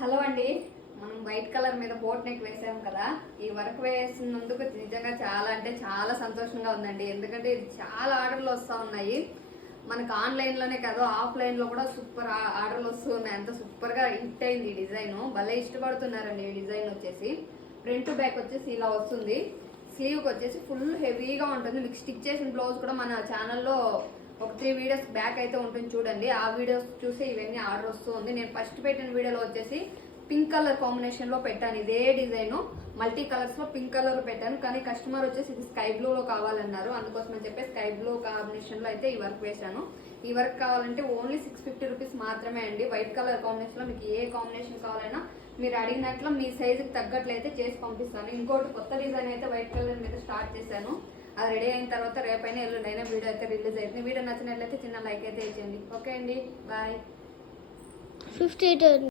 Hello అండి, మనం white colour మీద బోట్ నెక్ వేసాం కదా. ఈ వర్క్ వేసినందుకు నిజంగా చాలా అంటే చాలా సంతోషంగా ఉందండి. ఎందుకంటే ఇది చాలా ఆర్డర్లు వస్తూ ఉన్నాయి. మనకు ఆన్లైన్లోనే కాదు ఆఫ్లైన్లో కూడా సూపర్ ఆర్డర్లు వస్తూ ఉన్నాయి. అంత సూపర్గా హిట్ అయింది ఈ డిజైన్. భలే ఇష్టపడుతున్నారండి ఈ డిజైన్ వచ్చేసి. ఫ్రంట్ బ్యాక్ వచ్చేసి ఇలా వస్తుంది. స్లీవ్కి వచ్చేసి ఫుల్ హెవీగా ఉంటుంది. మీకు స్టిచ్ చేసిన బ్లౌజ్ కూడా మన ఛానల్లో ఒక 3 వీడియోస్ బ్యాక్ అయితే ఉంటుంది, చూడండి. ఆ వీడియోస్ చూసి ఇవన్నీ ఆర్డర్ వస్తూ ఉంది. నేను ఫస్ట్ పెట్టిన వీడియోలో వచ్చేసి పింక్ కలర్ కాంబినేషన్ లో పెట్టాను. ఇదే డిజైన్ మల్టీ కలర్స్ లో పింక్ కలర్ లో పెట్టాను, కానీ కస్టమర్ వచ్చేసి ఇది స్కై బ్లూ లో కావాలన్నారు. అందుకోసం అని చెప్పి స్కై బ్లూ కాంబినేషన్ లో అయితే ఈ వర్క్ వేశాను. ఈ వర్క్ కావాలంటే ఓన్లీ 650 రూపీస్ మాత్రమే అండి. వైట్ కలర్ కాంబినేషన్ లో మీకు ఏ కాంబినేషన్ కావాలన్నా మీరు అడిగినట్లు మీ సైజుకి తగ్గట్లయితే చేసి పంపిస్తాను. ఇంకోటి కొత్త డిజైన్ అయితే వైట్ కలర్ మీద స్టార్ట్ చేశాను. అది రెడీ అయిన తర్వాత రేపైనా ఎల్లుండైనా వీడియో అయితే రిలీజ్ అవుతుంది. వీడియో నచ్చినట్లయితే చిన్న లైక్ అయితే ఇచ్చేయండి. ఓకే అండి, బాయ్. 52